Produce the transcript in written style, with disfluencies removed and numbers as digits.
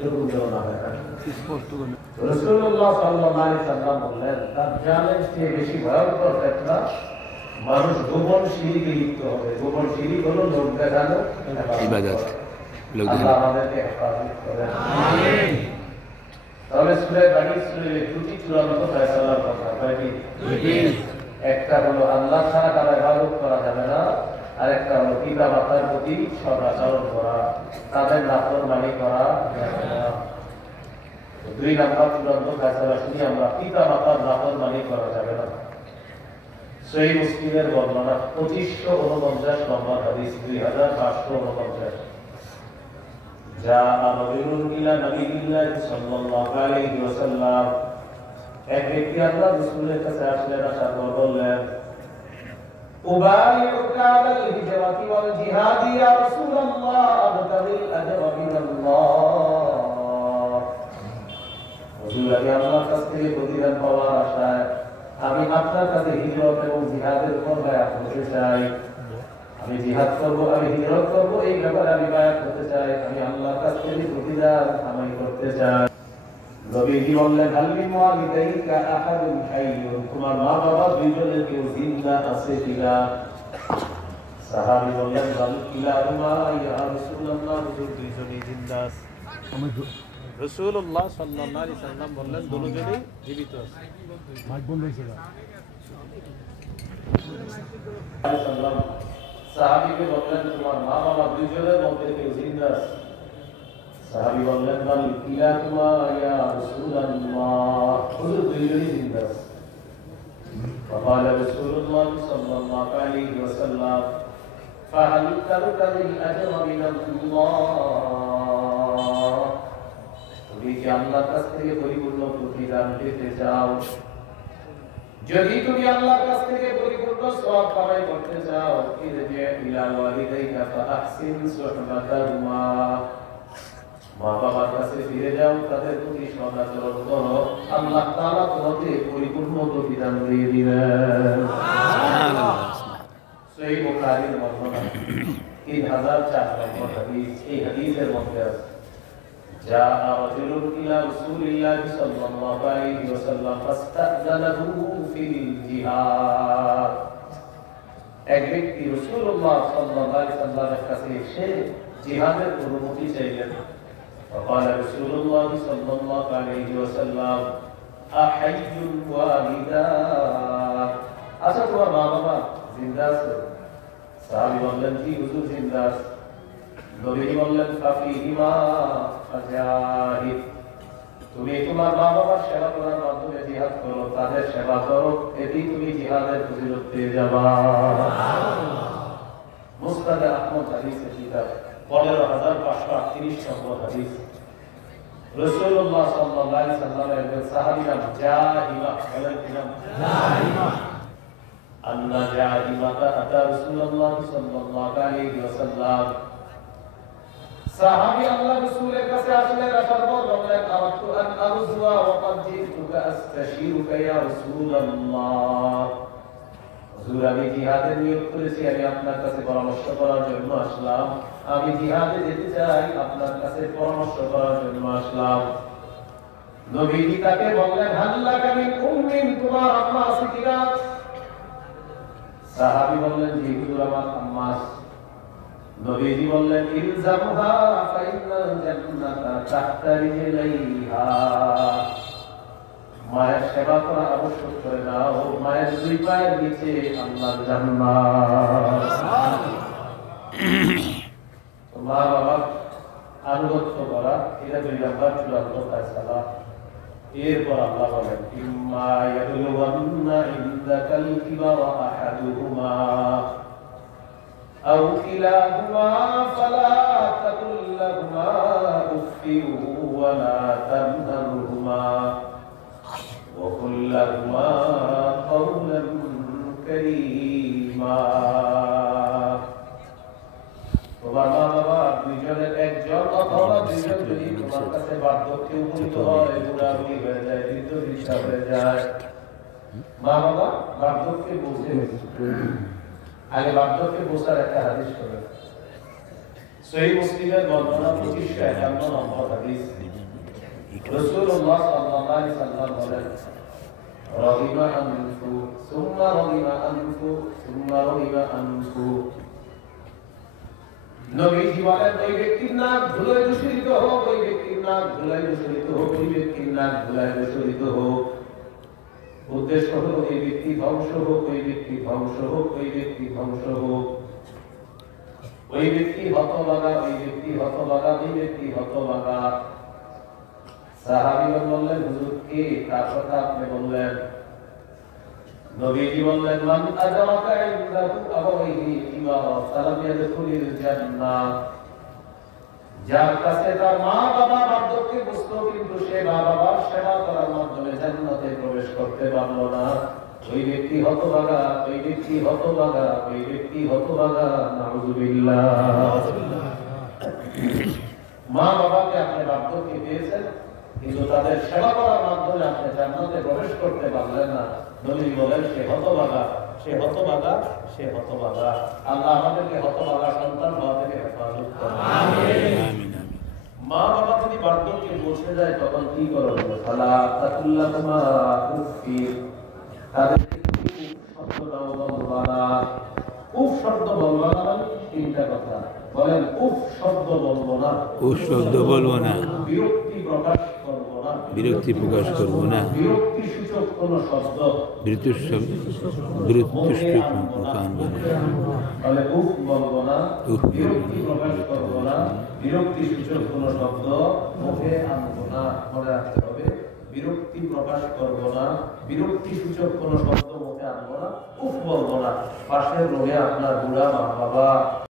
এরকম যেন না হয়। রাসূলুল্লাহ সাল্লাল্লাহু আলাইহি সাল্লাম বললেন, দাজ্জালের চেয়ে বেশি ভয়ঙ্কর ফিতনা মানুষ গোপন শিরকে লিপ্ত হবে। গোপন শিরক হলো লোক দেখানো ইবাদত। আল্লাহ আমাদেরকে হেফাজত করেন, আমিন। তাহলে সূরা বানী ইসরাঈলের দুটি চূড়ান্ত ফয়সালার কথা কয়টি? দুটি। একটা হলো আল্লাহ ছাড়া কারো ইবাদত করা যাবে না, আর একটা হলো পিতা মাতার প্রতি সদাচরণ করা, তাদের নাফরমানি করা যাবে না। দুই নাম্বার চূড়ান্ত ফয়সালা শুনি আমরা, পিতা মাতার নাফরমানি করা যাবে না। সহিহ মুসলিমের বর্ণনা 2549 নম্বর হাদিস, 2549। এক ব্যক্তি আল্লাহ রাসূলের কাছে আসলেন, আসার পর বললেন, উবাইউকা আলাল হিজরাতি ওয়াল জিহাদি ইয়া রাসূলুল্লাহ, আবতাগিল আজরা মিনাল্লাহ। হুজুর, আমি আল্লাহর কাছ থেকে প্রতিদান পাওয়ার আশায় আমি আপনার কাছে হিজরত এবং জিহাদের উপর বায়াত হতে চাই। আমি জিহাদ করব, আমি হিজরত করব, এই ব্যাপারে আমি বায়াত হতে চাই। আমি আল্লাহর কাছ থেকে প্রতিদান কামাই করতে চাই। নবীজি বললেন, হাল্লি মুআলিদাইকা আহাদুন হাইয়ুন, তোমার মা বাবা দুইজনের কেউ জিন্দা আছে কিনা? সাহাবী বললেন, বাল কিলাহুমা ইয়া রাসূলুল্লাহ, হুজুর দুইজনই জিন্দা আছে। রাসূলুল্লাহ সাল্লাল্লাহু আলাইহি সাল্লাম বললেন, দুইজনই জীবিত আছে। মাইক বন্ধ হইছে না। সাহাবীকে বললেন, তোমার মা বাবা দুইজনের মধ্যে কেউ জিন্দা আছে? সাহাবী বললেন, বাল কিলাহুমা ইয়া রাসূলুল্লাহ, হুজুর দুইজনই জিন্দা আছে। فقال رسول الله صلى الله عليه وسلم فهل تبتغي الأجر من الله, তুমি কি আল্লাহর কাছ থেকে পরিপূর্ণ প্রতিদান পেতে চাও? যদি তুমি আল্লাহর কাছ থেকে পরিপূর্ণ সওয়াব কামাই করতে চাও, ইরজি ইলা ওয়ালিদাইকা ফাহসিন সুহবাতাহুমা, মা বাবার কাছে ফিরে যাও, তাদের প্রতি সদাচরণ করো, আল্লাহ তাআলা তোমাকে পরিপূর্ণ প্রতিদান দিয়ে দিবেন। সুবহানাল্লাহ। সহিহ বুখারীর বর্ণনা 3004 নম্বর হাদিস। এই হাদিসের মধ্যে আছে, جاء رجل إلى رسول الله صلى الله عليه وسلم فاستأذنه في الجهاد। এক ব্যক্তি রাসূলুল্লাহ সাল্লাল্লাহু আলাইহি ওয়াসাল্লামের কাছে এসে জিহাদের অনুমতি চাইলেন। فقال رسول الله صلى الله عليه وسلم أحي الوالدان, আচ্ছা তোমার মা বাবা জিন্দা আছে? সাহাবী বললেন, জি হুজুর জিন্দা আছে। নবী বললেন, ফাফিহিমা ফাজাহিদ, তুমি তোমার মা বাবার সেবা করার মাধ্যমে জিহাদ করো, তাদের সেবা করো, এতেই তুমি জিহাদের ফজিলত পেয়ে যাবা। মুসনাদ আহমদ হাদিসের কিতাব 15538 নম্বর হাদিস। রাসূলুল্লাহ সাল্লাল্লাহু আলাইহি সাল্লামের একজন সাহাবী নাম জাহিমা, বলেন কি নাম? জাহিমা। আন্না জাহিমাতা আতা রাসূলুল্লাহ সাল্লাল্লাহু আলাইহি ওয়াসাল্লাম, সাহাবী আল্লাহ রাসূলের কাছে আসলেন, আসার পর বললেন, আরাদতু আন আরজুয়া ওয়া ক্বাদ জিতুকা আস্তাশিরুকা ইয়া রাসূলুল্লাহ, হুজুর আমি জিহাদে নিয়ত করেছি, আমি আপনার কাছে পরামর্শ করার জন্য আসলাম। আমি জিহাদে যেতে চাই, আপনার কাছে পরামর্শ করার জন্য আসলাম। নবীজি তাকে বললেন, হাল্লাকা মিন উম্মিন, তোমার আম্মা আছে কিনা? সাহাবী বললেন, জি হুজুর আমার আম্মা আছে। নবীজি বললেন, ইলজামহা ফাইনাল জান্নাতা তাহতা রিজলাইহা, মায়ের সেবা করা আবশ্যক করে নাও, মায়ের দুই পায়ের নিচে আল্লাহর জান্নাত। মা বাবার আনুগত্য করা, এটা দুই নাম্বার চূড়ান্ত ফয়সালা। এরপর আল্লাহ বলেন, ইম্মা ইয়াবলুগান্না ইনদাকাল কিবারা আহাদুহুমা আও কিলাহুমা ফালা তাকুল লাহুমা উফফিন ওয়া লা তানহারহুমা ওয়া কুল লাহুমা কাওলান কারীমা। তোমার মা বাবা দুইজনের একজন অথবা দুইজন যদি তোমার কাছে বার্ধক্যে উপনীত হয়, বুড়াবুড়ি হয়ে যায়, বৃদ্ধ বৃদ্ধা হয়ে যায়, মা বাবা বার্ধক্যে পৌঁছে, আগে বার্ধক্যে পৌঁছার একটা হাদিস শোনেন। সহিহ মুসলিমের বর্ণনা 2551 নম্বর হাদিস। রাসূলুল্লাহ সাল্লাল্লাহু আলাইহি ওয়াসাল্লাম বলেন, রাগিবা আনফু সুম্মা রাগিবা আনফু সুম্মা রাগিবা আনফু। নবীজি বলেন, ওই ব্যক্তির নাক ধুলায় দূষিত হোক, ওই ব্যক্তির নাক ধুলায় দূষিত হোক, ওই ব্যক্তির নাক ধুলায় দূষিত হোক। উদ্দেশ্য হলো এই ব্যক্তি ধ্বংস হোক, ওই ব্যক্তি ধ্বংস হোক, ওই ব্যক্তি ধ্বংস হোক। ওই ব্যক্তি হতভাগা, ওই ব্যক্তি হতভাগা, ওই ব্যক্তি হতভাগা। সাহাবীগণ বললেন, হুজুর কে, কার কথা আপনি বললেন? নবীজি বললেন, মান আদারাকা ইনদাহু আবাওয়াইহি ফালাম ইয়াদখুলিল জান্নাহ। যার কাছে তার মা বাবা বার্ধক্যে বুঝতো কিন্তু সে মা বাবার সেবা করার মাধ্যমে জান্নাতে প্রবেশ করতে পারলো না, ওই ব্যক্তি হতভাগা, ওই ব্যক্তি হতভাগা, ওই ব্যক্তি হতভাগা। নাউযুবিল্লাহ। মা বাবাকে আপনি বার্ধক্যে পেয়েছেন কিন্তু তাদের সেবা করার মাধ্যমে আপনি জান্নাতে প্রবেশ করতে পারলেন না, নবী বলেন সে হতভাগা, সে হতভাগা, সে হতভাগা। আল্লাহ আমাদেরকে হতভাগা সন্তান হওয়া থেকে হেফাজত করুন। আমিন। মা বাবা যদি বার্ধক্যে পৌঁছে যায় তখন কি করবে? ফালা তাকুল্লাহুমা উফি, তাদেরকে শব্দ বলবা না। উফ শব্দ বলবা না, তিনটা কথা বলেন। উফ শব্দ বলবো না, উফ শব্দ বলবো না, বিরক্তি প্রকাশ করবো না, বিরক্তি প্রকাশ করবো না, বিরক্তি সূচক কোন শব্দ বিরক্তি তাহলে উফ বলবো না, বিরক্তি প্রকাশ করবো না, বিরক্তি সূচক কোন শব্দ মুখে আনবো না। মনে রাখতে হবে, বিরক্তি প্রকাশ করবো না, বিরক্তি সূচক কোন শব্দ মুখে আনবো না, উফ বলবো না। পাশের রোগে আপনার বুড়া মা বাবা